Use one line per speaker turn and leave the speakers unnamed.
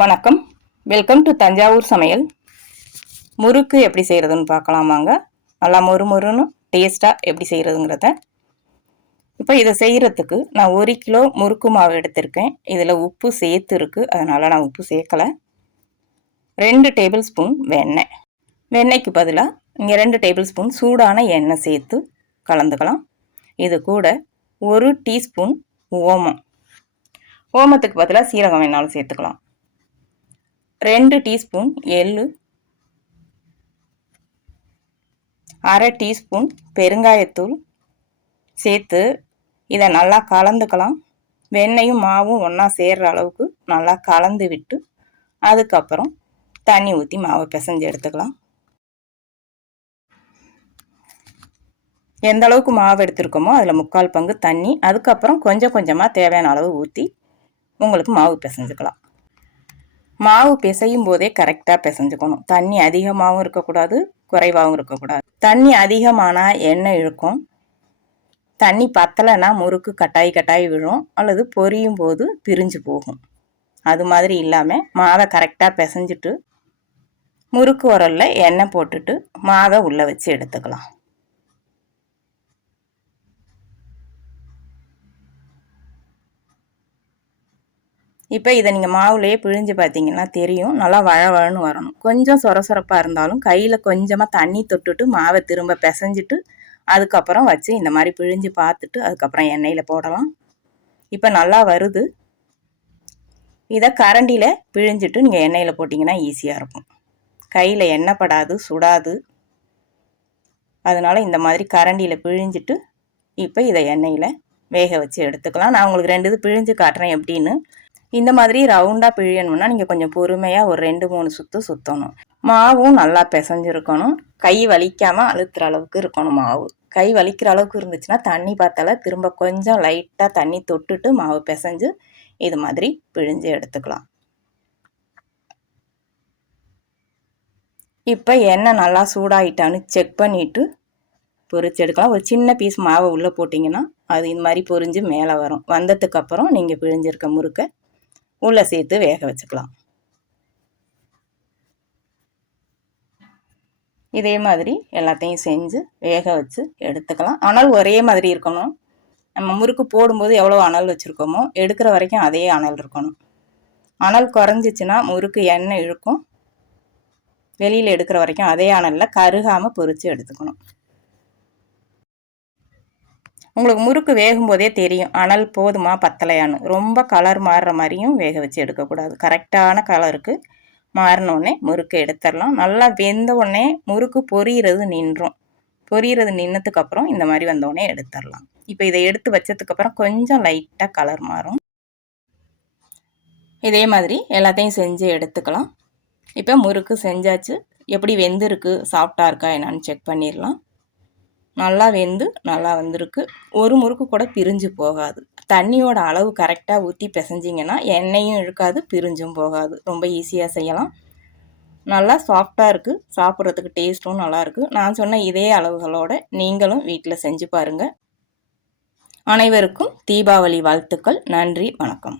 வணக்கம். Welcome to Thanjavur சமையல். முறுக்கு எப்படி செய்கிறதுன்னு பார்க்கலாமாங்க. நல்லா மொறு மொறுன்னு டேஸ்ட்டாக எப்படி செய்கிறதுங்கிறத இப்போ இதை செய்கிறதுக்கு நான் ஒரு கிலோ முறுக்கு மாவு எடுத்திருக்கேன். இதில் உப்பு சேர்த்து இருக்குது அதனால் நான் உப்பு சேர்க்கலை. ரெண்டு டேபிள் ஸ்பூன் வெண்ணெய். வெண்ணெய்க்கு பதிலாக இங்கே ரெண்டு டேபிள் ஸ்பூன் சூடான எண்ணெய் சேர்த்து கலந்துக்கலாம். இது கூட ஒரு டீஸ்பூன் ஓமம். ஓமத்துக்கு பதிலாக சீரகம் வேணாலும் சேர்த்துக்கலாம். ரெண்டு டீஸ்பூன் எள்ளு அரை டீஸ்பூன் பெருங்காயத்தூள் சேர்த்து இதை நல்லா கலந்துக்கலாம். வெண்ணையும் மாவும் ஒன்றா சேர்கிற அளவுக்கு நல்லா கலந்து விட்டு அதுக்கப்புறம் தண்ணி ஊற்றி மாவை பிசைஞ்சு எடுத்துக்கலாம். எந்த அளவுக்கு மாவு எடுத்துருக்கோமோ அதில் முக்கால் பங்கு தண்ணி அதுக்கப்புறம் கொஞ்சம் கொஞ்சமாக தேவையான அளவு ஊற்றி உங்களுக்கு மாவு பிசைஞ்சுக்கலாம். மாவு பிசையும் போதே கரெக்டாக பிசைஞ்சுக்கணும். தண்ணி அதிகமாகவும் இருக்கக்கூடாது குறைவாகவும் இருக்கக்கூடாது. தண்ணி அதிகமானால் எண்ணெய் இழுக்கும்? தண்ணி பத்தலைன்னா முறுக்கு கட்டாய் கட்டாய் விழும். அல்லது பொரியும் போது பிரிஞ்சு போகும். அது மாதிரி இல்லாமல் மாவை கரெக்டாக பிசைஞ்சிட்டு முறுக்கு உரலில் எண்ணெய் போட்டுட்டு மாவை உள்ளே வச்சு எடுத்துக்கலாம். இப்போ இதை நீங்கள் மாவுலேயே பிழிஞ்சு பார்த்தீங்கன்னா தெரியும். நல்லா வழ வழன்னு வரணும். கொஞ்சம் சொர சொரப்பாக இருந்தாலும் கையில் கொஞ்சமாக தண்ணி தொட்டுட்டு மாவை திரும்ப பிசைஞ்சிட்டு அதுக்கப்புறம் வச்சு இந்த மாதிரி பிழிஞ்சு பார்த்துட்டு அதுக்கப்புறம் எண்ணெயில் போடலாம். இப்போ நல்லா வருது. இதை கரண்டியில் பிழிஞ்சிட்டு நீங்கள் எண்ணெயில் போட்டிங்கன்னா ஈஸியாக இருக்கும். கையில் எண்ணெய் படாது சுடாது. அதனால் இந்த மாதிரி கரண்டியில் பிழிஞ்சிட்டு இப்போ இதை எண்ணெயில் வேக வச்சு எடுத்துக்கலாம். நான் உங்களுக்கு ரெண்டு இது பிழிஞ்சு காட்டுறேன் எப்படின்னு. இந்த மாதிரி ரவுண்டாக பிழியணும்னா நீங்கள் கொஞ்சம் பொறுமையாக ஒரு ரெண்டு மூணு சுற்று சுற்றணும் மாவும் நல்லா பிசைஞ்சிருக்கணும். கை வலிக்காமல் அழுத்துற அளவுக்கு இருக்கணும் மாவு. கை வலிக்கிற அளவுக்கு இருந்துச்சுன்னா தண்ணி பார்த்தால திரும்ப கொஞ்சம் லைட்டாக தண்ணி தொட்டுட்டு மாவு பிசைஞ்சு இது மாதிரி பிழிஞ்சு எடுத்துக்கலாம். இப்போ எண்ணெய் நல்லா சூடாயிட்டான்னு செக் பண்ணிவிட்டு பொறிச்சு எடுக்கலாம். ஒரு சின்ன பீஸ் மாவை உள்ளே போட்டிங்கன்னா அது இந்த மாதிரி பொரிஞ்சு மேலே வரும். வந்ததுக்கப்புறம் நீங்கள் பிழிஞ்சிருக்க முறுக்கை உள்ளே சேர்த்து வேக வச்சுக்கலாம். இதே மாதிரி எல்லாத்தையும் செஞ்சு வேக வச்சு எடுத்துக்கலாம். அனல் ஒரே மாதிரி இருக்கணும். நம்ம முறுக்கு போடும்போது எவ்வளோ அனல் வச்சுருக்கோமோ எடுக்கிற வரைக்கும் அதே அனல் இருக்கணும். அனல் குறைஞ்சிச்சின்னா முறுக்கு எண்ணெய் இழுக்கும். வெளியில் எடுக்கிற வரைக்கும் அதே அனலில் கருகாமல் பொறிச்சு எடுத்துக்கணும். உங்களுக்கு முறுக்கு வேகும் போதே தெரியும். அனல் போதுமா? பத்தலையான்னு. ரொம்ப கலர் மாறுற மாதிரியும் வேக வச்சு எடுக்கக்கூடாது. கரெக்டான கலருக்கு மாறினோடனே முறுக்கு எடுத்துடலாம். நல்லா வெந்த உடனே முறுக்கு பொரியிறது நின்றும். பொரியிறது நின்னதுக்கப்புறம் இந்த மாதிரி வந்தோடனே எடுத்துடலாம். இப்போ இதை எடுத்து வச்சதுக்கப்புறம் கொஞ்சம் லைட்டாக கலர் மாறும். இதே மாதிரி எல்லாத்தையும் செஞ்சு எடுத்துக்கலாம். இப்போ முறுக்கு செஞ்சாச்சு. எப்படி வெந்திருக்கு? சாஃப்டாக இருக்கா? என்னான்னு செக் பண்ணிடலாம். நல்லா வெந்து நல்லா வந்திருக்கு. ஒரு முறுக்கு கூட பிரிஞ்சு போகாது. தண்ணியோட அளவு கரெக்டாக ஊற்றி பிசைஞ்சிங்கன்னா எண்ணெயும் இழுக்காது பிரிஞ்சும் போகாது. ரொம்ப ஈஸியாக செய்யலாம். நல்லா சாஃப்டாக இருக்குது சாப்பிட்றதுக்கு டேஸ்ட்டும் நல்லாயிருக்கு நான் சொன்ன இதே அளவுகளோட நீங்களும் வீட்டில் செஞ்சு பாருங்கள் அனைவருக்கும் தீபாவளி வாழ்த்துக்கள். நன்றி. வணக்கம்.